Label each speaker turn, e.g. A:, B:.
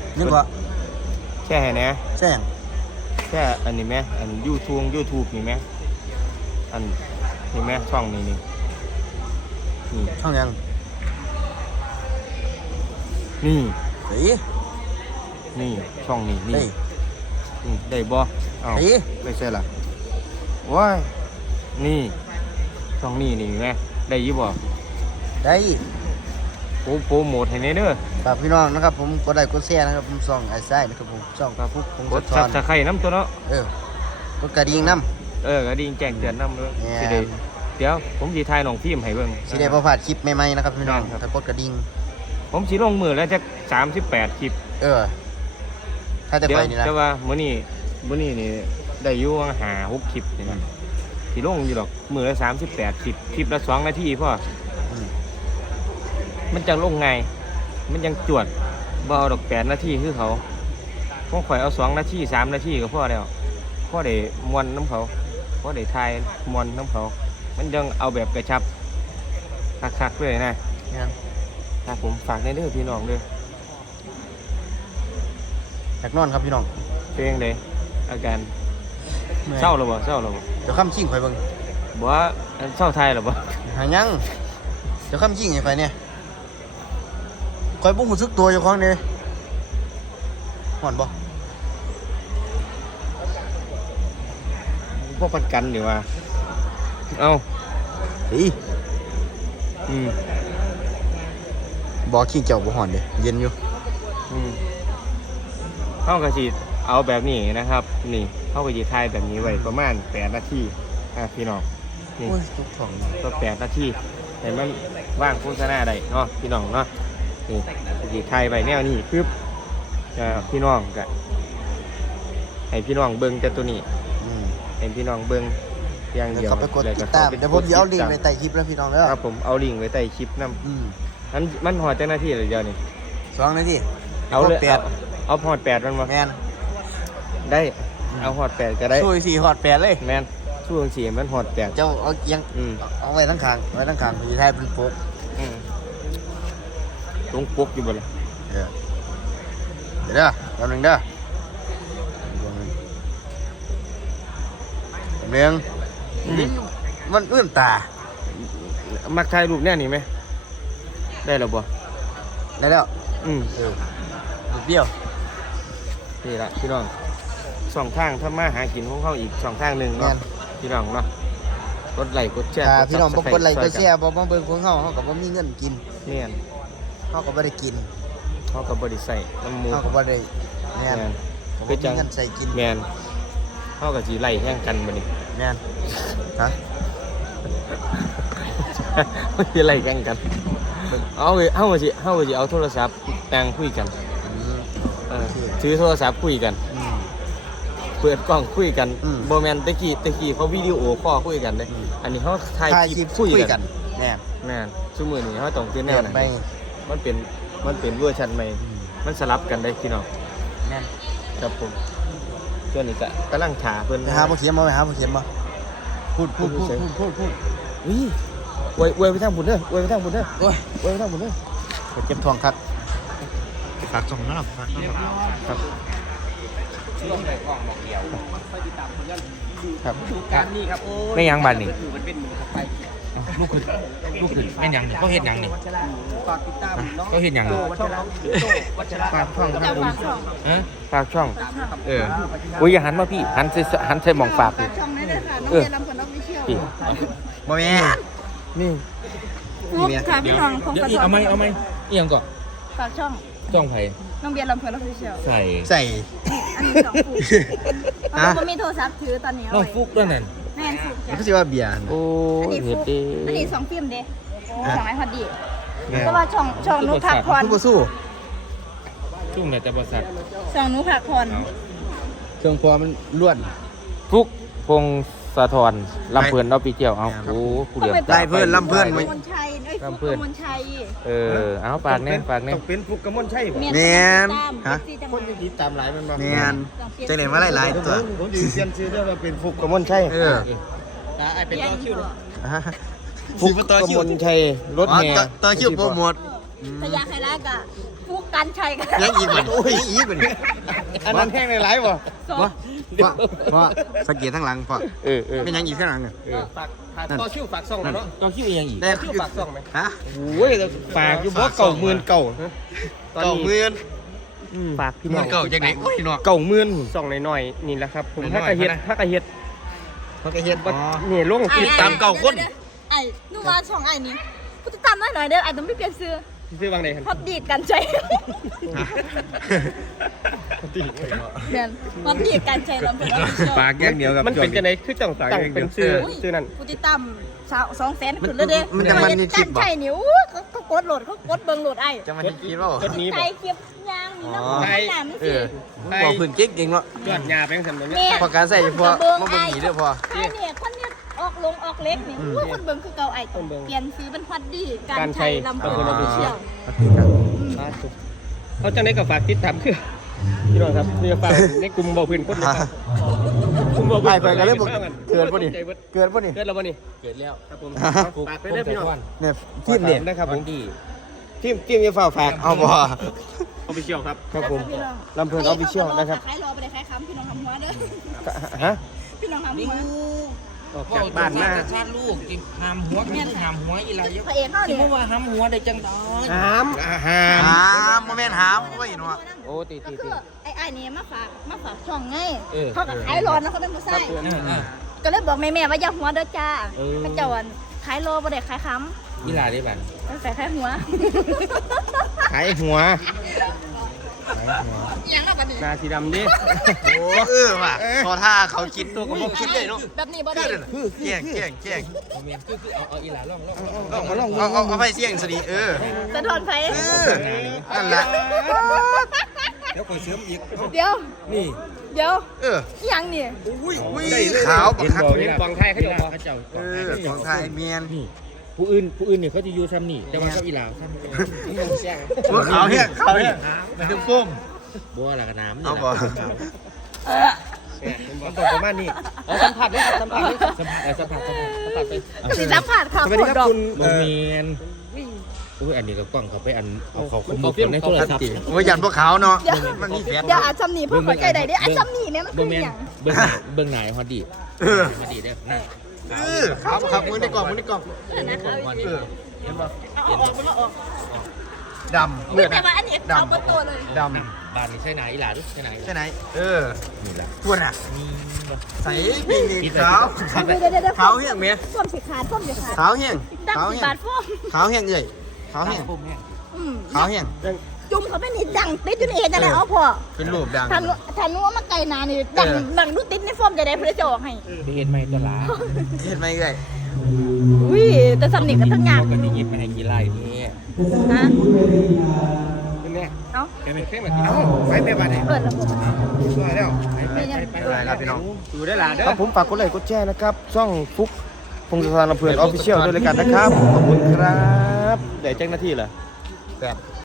A: นี่กว่า
B: แช่ให้แหน่
A: แซง
B: แช่อันนี้ไหมอันYouTube นี่ไหมอันนี่ไหมช่องนี้นี่
A: ช่องยัง
B: นี่
A: เฮ้ย
B: นี่ช่องนี้นี่ได้บ่เอ้าไม่ใช่ล่ะว้ายนี่ช่องนี้นี่ไหมได้ยี่บ่
A: ได้
B: โปรโมทให้แน่เด้อ
A: ฝากพี่น้องนะครับผมกดไลค์กดแชร์นะครับผมช่องไอ้ไส้นะครับผมช่องฟุกพงศธร
B: กดซับสไครต์น้ำตัวเนาะ
A: กดกระดิ่งน้
B: ำกระดิ่งแจ้งเตือนน้ำเลยสิได้เดี๋ยวผมสิถ่ายน้องฟิล์มให้เบิ่ง
A: สิได้บ่พลาดคลิปใหม่ๆนะครับพี่น้องถ้ากดกระดิ่ง
B: ผมสิลงมือแล้วจะ38คลิป
A: ถ้าจะไปนี่นะ
B: แต่ว่ามื้อนี้นี่ได้อยู่5-6คลิปนี่นะสิลงอยู่ดอกมือละ38คลิปละ2นาทีพ่อมันจังลงไงมันยังจวดบ่เอาดอก8นาทีคือเขาพวกข่อยเอา2นาที3นาทีก็พอแล้วพอได้มวนน้ำเขาพอได้ทายมวนน้ำเขามันยังเอาแบบกระชับคักๆเลยนะครับผมฝากในเด้อพี่น้องด้วย
A: อยากนอนครับพี่น้อง
B: เป็นยังไงอาการเศร้าหรือเปล่า
A: เดี๋ยวข้ามชิ่งไปเบิ่ง
B: บ่ว่าเศร้าไทยหรือเปล่า
A: หายังเดี๋ยวข้ามชิ่งให้ไปเนี่ยคอยบุ้งหูซึกตัวอยู่ข้างนี้ห่อนบ่
B: พวกประกันเดี๋ยวว่าเอา
A: บอกขี้เกี่ยวบ่ห่อนเด้เย็นอยู่
B: เข้ากระสีเอาแบบนี้นะครับนี่เข้ากระสีไทยแบบนี้ไว้ประมาณ8นาทีพี่น้องนี่ก็8นาทีเห็นมันว่างโฆษณาได้เนาะพี่น้องเนาะนี่กระสีไทยไปแนวนี้ปึ๊บพี่น้องกะให้พี่น้องเบิ้งแต่ตัวนี้ให้พี่น้องเบิ้งอย่างเดียว
A: ไปกดติดตามเดี๋ยวผมจะเอาลิงก์ไว้ใต้คลิปแล้วพี่น้องแล้ว
B: ครับผมเอาลิงก์ไว้ใต้คลิปนั่นมันหอดจังหน้าที่เลยเดียวนี่
A: 2นาที
B: เอาเลยเอาหอด8มันมา
A: แมน
B: ได้เอาหอด8ก็ได้
A: ช่วย4หอด8เลย
B: แมนช่วง4มันหอด8
A: เจ้าเอาเกียงเอาไว้ทั้งข้างอยู่ท้ายเป็นปุ๊ก
B: ตรงปุ๊กอยู่บ่ล่ะ
A: เดี๋ยวเด้อแป๊บนึงเด้อเมียงมันเอื้อนตา
B: มักถ่ายรูปแน่นี่ไหมได้หรือบ่
A: ได้แล้วเบี้ยว
B: นี่ละพี่น้อง2ทางถ้ามาหากินของเขาอีก2ทางหนึ่งเนาะพี่น้องเนาะกดไลค์กดแชร์
A: พี่น้องบ่กดไลค์กดแชร์บ่เบิ่งของเขาก็บ่มีเงินกิน
B: เนี่ย
A: เขาก็บ่ได้กิน
B: เขาก็บ่ได้ใส่น้ำมูก
A: เขาก็บ่ได้แม่น
B: คือจัง
A: เงินใส่กิน
B: แม่นเขาก็สิไล่แข่งกันบ่นี่
A: แม่นฮะ
B: สิไล่แข่งกันเฮาสิเอาโทรศัพท์แต่งคุยกันถือโทรศัพท์คุยกันเปิดกล้องคุยกันโมเมนต์ตะกี้เขาวิดีโอคอลคุยกันเลยอันนี้เขาถ่ายคลิปคุยกันแน่ชั่วโมงนี้เขาต้องเป็นแนวไหนมันเป็นเวอร์ชันใหม่มันสลับกันได้พี่น้อง
A: แน่
B: ครับผมส่วนนี้ก็กำลังถาเพิ่น
A: หาบ่เขียนมาหาบ่เขียนมาพูด
B: นี่อวยไปทางบุญเด้ออวยไปทางบุญเด้ออวยไปทางบุญเด้อ
A: เก็บทองคัดฝากส่งนะครับ
B: ครับ
A: ครับ
B: การนี่ครับไม่ยังบันนี่
C: ลูกขึ้นไม่ยังนี่เขาเห็นยังนี่เขาเห็นยังนี่
B: ฝากช่องฝากช่องอุ้ยอย่าหันมาพี่หันใส่หมองฝากพี่พี่
A: บ่แม่
B: นี่
D: ฟุกค่ะพี่น้องของกระสอบ
C: เอาไหมเอียงก่อน
D: ฝากช่อง
C: ไผ่
D: น้องเบียร์ลำเพลินออฟฟิเชียล
C: ใส่
D: อันนี้2ฟุกเพราะว่ามีโทรศัพท์ถือตอนนี้
C: น้องฟุกด้วยนั่น
D: แม่นฟุกจ้ะ
A: ก็สิว่าเบียร์
B: โอ้
D: อันนี้ฟุกอันนี้2ฟิล์มเด้2ไอพอดีแต่ว่าช่องนุพักพร
A: ผู้สู้
C: เนี่ยแต่บริษัท
D: ช่องนุพักพร
A: เครื่องพอมันล้วน
B: ฟุกพงสะทอนลำเพลินเอาปีเจียวเอาโอ้ผู้เดือด
A: ได้เพื่อนลำเพลิน
D: มนชัยฟุกกมลชัย
B: เอาปากแน่
A: ต้องเป็นฟุกกมลชัย
D: แม่นฮะ
A: คนติดตามหลายมันบ่แม่นจังได๋มาหลายตัว
B: ผมยืนยันชื่อได้ว่าเป็นฟุกกมลชัย
A: ตาไอ้เป็นต่อคิว
B: ฟุกกมลชัยรถแห่
A: ต่อคิวโปรโมท
D: พยาไครากะฟุกกันชัยกัน
A: ยังอีกมันโอ้ยอีกมัน
B: อันนั้นแห้งในไลฟ์บ่
D: สอง
A: พ่อสังเกตทั้งหลังพ่อ
B: เออ
A: เป็นยังอีกข้างหลัง
B: ฝากต่อคิวฝากซ่องเนาะ
C: ก็คิดยังอีก
A: ได้
B: คิวฝากซ่องไหม
A: ฮะ
B: โอ้ยฝากอยู่บ่เก่าหมื่นเก่าตอน
A: เก่า
B: นี้
A: หมื่น
B: ฝากพี่
A: ห
B: น้
A: มื่
B: อน ง
A: เก่าจากไหนโอ้ยเนาะ
B: เก่าหมื่นซ่องหน่อยๆนี่แหละครับผมฮักกะเฮ็ด
A: เขาก็เฮ็ดบ่
B: นี่ลงคลิป
A: ตามเก่าคน
D: ไอ้หนูว่าช่องไอ้นี่กูจะตามหน่อยเด้อไอ้ต้องไม่เปลี่ยนซื้อ
B: ซื้อวางไหนครับ
D: ฮอตดีดกันชัยเด่นฮอตดีดกันชัยลำเพิ่นเอาไปชอบ
A: ปากอย่างเดียวกับ
B: มันเป็นจังได๋คือจังตั้งเป็นชื่อนั่น
D: กูติดตาม200,000ขึ้นเลยเด้
A: มันจะมันมีคลิป
D: กัน
A: บ่
D: ชัยนี่เขากดโหลดเขากดเบิ่งโหลดไอ้
A: จะมันมีคลิปบ่
B: กดนี้
D: ใจ
B: บ่
D: เก็บยางมีน้ำ
A: อ๋อ
D: มันหนามัน
A: เอ
D: สิ
A: อบอกพื้นเก่งๆเนาะ
B: ยอดยาแบงค์สันแบบนี้
D: แม่
A: พอการใส่พอมาเบิ่งหนีเด้อพอ
D: ไอ้เนี่ยคนเนี่ยออกลงออกเล็กนี่อู้คนเบิ่งคือเก่าไอ้ต้องเปลี่ยนซื้อเป็นฮอตดีกันชัยลำเพิ่นเอาไปเชี่ยว
B: เขาจังได้กับฝากติดตามคือพี่น้องครับเรียกฝากในกลุ่มบ่พื้นคนนะครับกลุ่มบ่
A: ไปไปก็เลยบอกเกิดป่ะนี่เกิดป่ะนี่
B: เกิดแล้วบ่นี่
C: เกิดแล้ว
B: ครับผมฝากไปได้พี่น้อง
A: เนี่ยทีมเนี่ย
B: นะครับผม
C: ดี
B: ทีมจะฝากฝาก
A: เอาบ่
B: ออฟฟิเชียลครับครับผม
D: พี่น้อง
B: ลำเพลินออฟฟิเชียลนะครับ
D: ขายรอไปได้ขายคำพี่น้องทำหัวเด้อ
B: ฮะ
D: พี่น้องทำหัว
B: ออกจากบ้านมา
C: ชาติลูกจริงหามหัวคือหามหัวอีไรเยอะ
D: พระเอกเขา
C: ที่
D: เนี่ย
C: เมื่อว่าหามหัวได้จังได้
B: หาม
A: หามโมเมนต์หามว่าอีกเนาะ
B: โอ้ตี
D: ก็
B: ตี
D: คือไอ้นี่มาฝากช่องไง
C: เออ
D: เขาก็ขายรอนะเขาเป็นผู้ชาย ก็เลยบอกแม่ๆว่าอย่าหัวเด้อจ้าพระเจ้าอันขายโลบ่ได้ขายค
C: อีไรได้บ้าง
D: ำแต่ขายหัว
B: ขายหัว
D: ยังแล้วบัดนี้
B: นาสีดำดิ
A: โอ้ว่ะพอท่าเขาคิดตัวก็บอกคิดเลยเนาะ
D: แบบนี้บ่ได้
A: แจ้งแจ้งแจ้ง
C: เมียนคือเอาอีหลาล่อง
A: เอาไปเสี่ยงสดีเออ
D: สะท้อนไฟ
A: นั่นแหละ
C: แล้วคอยเสริมอีก
D: เดี๋ยว
C: นี่
D: เดี๋ยว
A: เออ
D: อีหยังนี่
A: อุ้ยขาวบักคัก
B: เห็นกองไทยเขาจะบอก
C: พระเจ้า
A: เออของไทยเมียน
C: นี่ผู้อื่นเนี่ยเขาจะอยู่ซ้ำนี่แต่ว่าเขาอีหลาซ้ำ
A: ว่าขาวเฮี้ยขาวเฮี้ยมันถึงปุ้ม
C: บัวหลักน้ำ
A: เอาบ่
B: มันตกประมาณนี้สัมผัสเลยครับสัมผัสเลย
C: สัมผัสไป
D: สิสัมผัสค่ะ
B: สวัสดีครับคุณ
C: โมเมนอุ้ยอันนี้ก็กล้องเขาไปอันเอาเขาคุมในโทรศัพท์
A: ว่ายันพวกขาวเนาะ
D: เดี๋ยว
A: มันมีแฟน
D: เดี๋ยวอาจจำนี่เพื่อเข้าใจได้เด้อาจจำนี่แม่มันคือ
C: เม
D: อี
C: น
D: หยัง
C: เบื้องไหนฮอตดี
A: เออ
C: ฮอตดีได้นั่น
A: ขาวครับมือในกล่องมือในกล่อง
D: นะคะวิธี
C: เห็นป่ะ
D: เอาออกมันออก
A: ดำเลือด
D: แต่ว่าอันนี้เอาเบนตัวเลย
A: ด
C: บ้านนี้ใช่ไหนอีหลาดูใช่ไหน
A: ำใช่ไหนเออ
C: นี่แหละ
A: ทวนอ่ะใส่ปีกขาว
D: เดี๋ยว
A: ขาวเฮี้ยงเมีย
D: ส้มสีขาดส้มสีขาด
A: ขาวเฮี้ยง
D: ดัง
A: ขาว
D: สิ
A: เฮี้ย
D: บาง ทฟ้ม
A: ขาวเฮี้ยงเอ้ยขาวเฮี้ยง ขาวเฮี้ยง
D: จุ่มเขาเป็นนี่ดังติดอยู่ในเอ็นอะไรเอาพอ
A: เป็นรูปดัง
D: ถ้านัวมาไกลนานี่ดังดูติดในฟอร์มจะได้เพื่อจะออกให้
C: ไปเห็นไหมตัวหลา
A: เห็นไหมเอ้ย
D: อุ้ยแต่สำนีกันทั้งงาน
C: ก็จะยิบไปให้กี่ไร่นี่
D: ฮะ
B: เป็นไง
D: เอ้า
B: แกเป็นเครื่องแบบนี้ไปไปบ้านไหน
D: เปิดระบบ
B: มาแล้ว
D: เป็นยัง
A: อะไรครับพี่น้อง
B: ดูได้หลาเด้อครับผมฝากกดไลค์กดแชร์นะครับช่องฟุกพงศธรลำเพลินออฟฟิเชียลด้วยเลยกันนะครับขอบคุณครับเดี๋ยวแจ้งหน้าที่เหรอ
A: แบบ